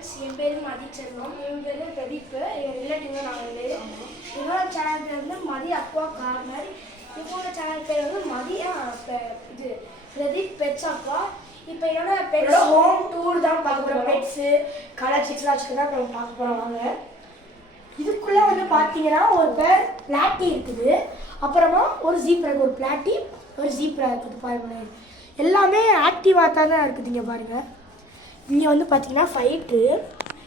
Friends, என் பேர் மதிச்செல்வம். இவங்க பேர் பிரதீப். என் ரிலேட்டிவ் நாங்கள். இவங்களோட சேனல் பேர் வந்து மதி அக்வா கார்னர். இவங்களோட சேனல் பேர் வந்து இது பிரதீப் பெட்ஸ் அக்வா. இப்போ என்னோட பெட்ஸ் ஹோம் டூர் தான் பார்க்க போகிறோம். பெட்ஸு கலர் சிக்ஸ்லாம் வச்சுட்டு தான் நம்ம பார்க்க போகிறோம். வாங்க. இதுக்குள்ளே வந்து பார்த்தீங்கன்னா ஒரு பேர் பிளாட்டி இருக்குது, அப்புறமா ஒரு ஜீப்ரா, ஒரு பிளாட்டி ஒரு ஜீப்ரா இருக்குது. பாருங்களேன், எல்லாமே ஆக்டிவாக தான் இருக்குது. இங்கே பாருங்கள், இங்கே வந்து பார்த்தீங்கன்னா ஃபைட்ரு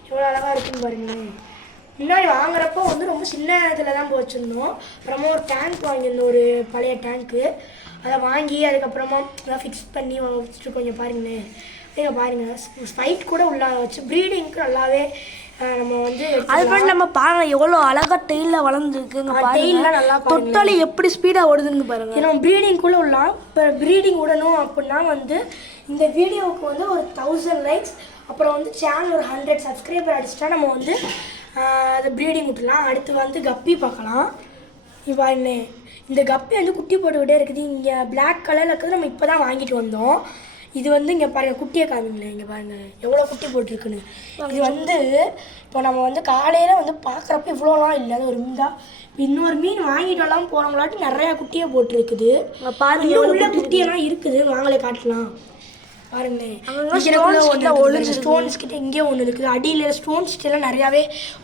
எவ்வளோ அழகாக இருக்குதுன்னு பாருங்களேன். முன்னாடி வாங்குறப்போ வந்து ரொம்ப சின்ன இதில் தான் வச்சுருந்தோம். அப்புறமா ஒரு டேங்க் வாங்கியிருந்தோம், ஒரு பழைய டேங்க்கு. அதை வாங்கி அதுக்கப்புறமா அதை ஃபிக்ஸ் பண்ணி வச்சுட்டு கொஞ்சம் பாருங்களேன். நீங்கள் பாருங்கள், ஃபைட் கூட உள்ள வச்சு ப்ரீடிங்க்கு நல்லாவே நம்ம வந்து அது மட்டும் நம்ம பாருங்கள் எவ்வளோ அழகாக டெய்லில் வளர்ந்துருக்குங்க. டெய்லாம் நல்லா தொட்டாலே எப்படி ஸ்பீடாக ஓடுதுன்னு பாருங்கள். நம்ம ப்ரீடிங்குள்ளே உள்ளலாம். இப்போ ப்ரீடிங் விடணும் அப்படின்னா வந்து இந்த வீடியோவுக்கு வந்து ஒரு 1000 லைக்ஸ், அப்புறம் வந்து சேனல் ஒரு 100 சப்ஸ்கிரைபர் அடிச்சிட்டா நம்ம வந்து அதை ப்ரீடிங் விட்டுலாம். அடுத்து வந்து கப்பி பார்க்கலாம். இப்போ இந்த கப்பி வந்து குட்டி போட்டுக்கிட்டே இருக்குது. இங்கே பிளாக் கலரில் இருக்கிறது நம்ம இப்போ தான் வாங்கிட்டு வந்தோம். இது வந்து இங்கே பாருங்கள், குட்டியை காமிங்களேன். இங்கே பாருங்கள் எவ்வளோ குட்டி போட்டிருக்குன்னு. இது வந்து இப்போ நம்ம வந்து காலையில் வந்து பார்க்குறப்ப இவ்வளோலாம் இல்லை, அது ஒரு மீன். இன்னொரு மீன் வாங்கிட்டு வரலாம் போகிறவங்களாட்டி நிறையா குட்டியை போட்டிருக்குது. பாருங்கள் உள்ள குட்டியெல்லாம் இருக்குது, வாங்கலை காட்டலாம். பாருங்களேன், ஸ்டோன்ஸ் கிட்ட இங்கே ஒன்று இருக்குது. அடியில் ஸ்டோன்ஸ் கிட்டலாம் நிறையாவே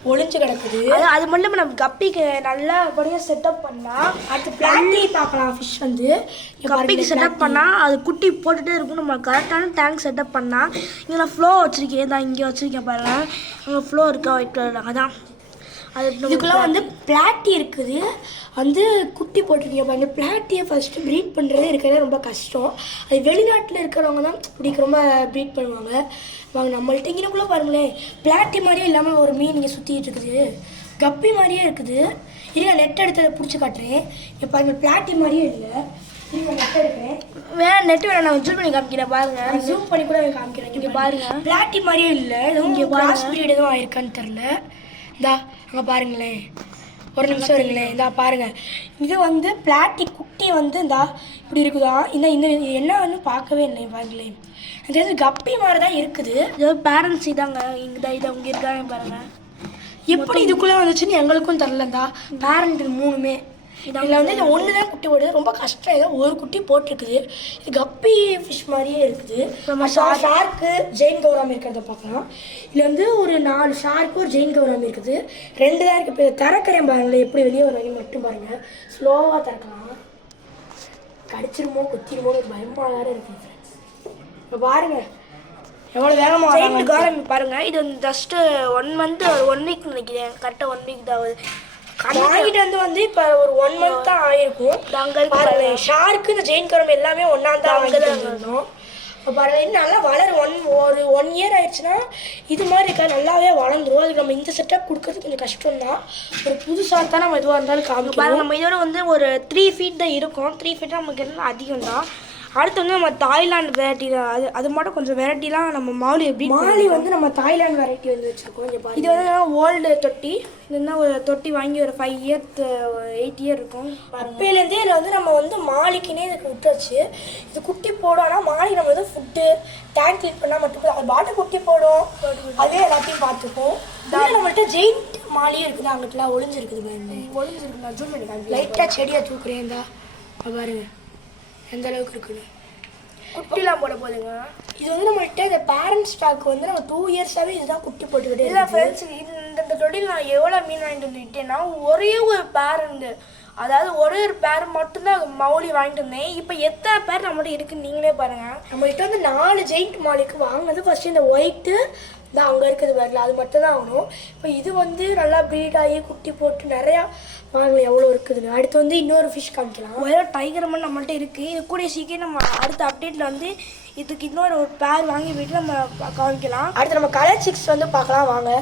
ஒளிஞ்சு கிடக்குது. அது மட்டும் நம்ம கப்பிக்கு நல்லபடியாக செட்டப் பண்ணால் அடுத்து பிளாட்டி பார்க்கலாம். ஃபிஷ் வந்து கப்பிக்கு செட்டப் பண்ணால் அது குட்டி போட்டுகிட்டே இருக்கும். நம்ம கரெக்டான டேங்க் செட்டப் பண்ணால் இங்கே நான் ஃப்ளோ வச்சுருக்கேன், தான் இங்கே வச்சுருக்கேன் பாருங்கள். அங்கே ஃப்ளோ இருக்கா ஒயிட் கலர், அதான் அது. இதுக்குள்ளே வந்து பிளாட்டி இருக்குது, வந்து குட்டி போட்டிருக்கீங்க பாருங்கள். பிளாட்டியை ஃபஸ்ட்டு ப்ரீட் பண்ணுறது இருக்கிறதே ரொம்ப கஷ்டம். அது வெளிநாட்டில் இருக்கிறவங்க தான் இப்படிக்கு ரொம்ப ப்ரீட் பண்ணுவாங்க. வாங்க நம்மள்ட்ட இங்கேக்குள்ளே பாருங்களேன், பிளாட்டி மாதிரியே இல்லாமல் ஒரு மீன் இங்கே சுற்றிட்டு இருக்குது, கப்பி மாதிரியே இருக்குது. இல்லை நெட் எடுத்து பிடிச்சி காட்டுறேன். இப்போ பாருங்கள், பிளாட்டி மாதிரியே இல்லை. நெட் எடுக்கிறேன், வேணா நெட்டு வேணா நான் ஜூம் பண்ணி காமிக்கிறேன் பாருங்கள். ஜூம் பண்ணி கூட காமிக்கிறேன். இங்கே பாருங்கள், பிளாட்டி மாதிரியே இல்லை. இங்கே கிராஸ் ப்ரீட் எதுவும் ஆயிருக்கான்னு தெரில. இந்தா அங்கே பாருங்களேன், ஒரு நிமிஷம் வருங்களேன். இந்தா பாருங்கள், இது வந்து பிளாட்டி குட்டி வந்து இந்தா இப்படி இருக்குதா. இந்த என்ன வந்து பார்க்கவே இல்லை பாருங்களேன். இது வந்து கப்பி மாதிரி தான் இருக்குது. இது பேரண்ட்ஸ் இதாங்க, இங்கே இதை அவங்க இருக்காங்க பாருங்கள். எப்படி இதுக்குள்ளே வந்துச்சுன்னு எங்களுக்கும் தெரிலந்தா. பேரண்ட் 3மே இதில் வந்து இது ஒன்று தான் குட்டி போடுது. ரொம்ப கஷ்டம். ஏதோ ஒரு குட்டி போட்டிருக்குது. இது கப்பி ஃபிஷ் மாதிரியே இருக்குது. நம்ம ஷார்க்கு ஜெயின் கௌராமி இருக்கிறத பார்க்கலாம். இதில் வந்து ஒரு 4 ஷார்க்கு ஒரு ஜெயின் கௌராமி இருக்குது. 2 தான் இருக்குது. இப்போ திறக்கிறேன் பாருங்களேன், எப்படி வெளியே வரையும் மட்டும் பாருங்கள். ஸ்லோவாக திறக்கலாம். கடிச்சிருமோ குத்திருமோ பயமாக வேறு இருக்குது ஃப்ரெண்ட்ஸ். இப்போ பாருங்கள் எவ்வளோ வேகமாக ஜெயின் கௌராமி பாருங்கள். இது வந்து ஜஸ்ட்டு 1 மந்த் 1 வீக் நினைக்கிறேன். கரெக்டாக 1 வீக் தான் ஆகுது. வாங்கிட்டு வந்து இப்போ ஒரு 1 மந்த் தான் ஆயிருக்கும். பாருங்க, ஷார்க்கு இந்த ஜெயின் கௌராமி எல்லாமே ஒன்றா தான் வாங்கிட்டு இப்போ பாருங்கள், இன்னும் நல்லா வளரும். ஒரு 1 இயர் ஆயிடுச்சுன்னா இது மாதிரி இருக்கா நல்லாவே வளர்ந்துரும். அதுக்கு நம்ம இந்த செட்டப் கொடுக்கறது கொஞ்சம் கஷ்டம் தான். ஒரு புதுசாக தான் நம்ம எதுவாக இருந்தாலும் காமிக்கலாம். நம்ம இதோட வந்து ஒரு 3 ஃபீட் தான் இருக்கும். 3 ஃபீட் நமக்கு எல்லாம் அதிகம் தான். அடுத்து வந்து நம்ம தாய்லாந்து வெரைட்டி தான். அது மட்டும் கொஞ்சம் வெரைட்டிலாம் நம்ம மாலி வந்து நம்ம தாய்லாந்து வெரைட்டி வந்து வச்சுருக்கோம். இது வந்து ஓல்டு தொட்டி. இதுனா ஒரு தொட்டி வாங்கி ஒரு 5 இயர் 8 இயர் இருக்கும். அப்பையிலேருந்தே இதில் வந்து நம்ம வந்து மாலிக்குன்னே இதுக்கு விட்டுச்சு. இது குட்டி போடும். ஆனால் மாலி நம்ம வந்து ஃபுட்டு டேங்க் க்ளீன் பண்ணால் மட்டும் அது பாட்டு குட்டி போடும். அதே எல்லாத்தையும் பார்த்துக்கும். நம்மள்கிட்ட ஜெயிண்ட் மாலியும் இருக்குது. அங்கிட்டலாம் ஒளிஞ்சிருக்குது. ஒளிஞ்சிருக்கு, ஜூம் பண்ணி லைட்டாக செடியாக தூக்குறேன். இந்தா பாருங்க எந்த அளவுக்கு இருக்குன்னு. குட்டிலாம் போட போதுங்க. இது வந்து நம்மள்கிட்ட இந்த பேரண்ட் ஸ்டாக் வந்து நம்ம 2 இயர்ஸாகவே இதுதான் குட்டி போட்டுக்கிட்டே. இல்லை ஃப்ரெண்ட்ஸ், இந்த தொட்டில் நான் எவ்வளோ மீன் வாங்கிட்டு வந்துட்டேன்னா ஒரே ஒரு பேரண்ட், அதாவது ஒரு பேர் மட்டும்தான் மௌலி வாங்கிட்டு வந்தேன். இப்போ எத்தனை பேர் நம்மகிட்ட இருக்குன்னு நீங்களே பாருங்கள். நம்மள்கிட்ட வந்து 4 ஜெயிண்ட் மாலிக்கு வாங்கினது ஃபஸ்ட்டு இந்த ஒயிட்டு தான் அங்கே இருக்குது வரல, அது மட்டும் தான் ஆகணும். இப்போ இது வந்து நல்லா ப்ரீட் ஆகி குட்டி போட்டு நிறையா வாங்கலாம். எவ்வளோ இருக்குதுன்னு. அடுத்து வந்து இன்னொரு ஃபிஷ் காமிக்கலாம். ஒரே டைகர் மண் நம்மள்ட்ட இருக்குது. இது கூடிய சீக்கிரம் நம்ம அடுத்த அப்டேட்டில் வந்து இதுக்கு இன்னொரு ஒரு பேர் வாங்கி போய்ட்டு நம்ம காமிக்கலாம். அடுத்து நம்ம கலர் சிக்ஸ் வந்து பார்க்கலாம் வாங்க.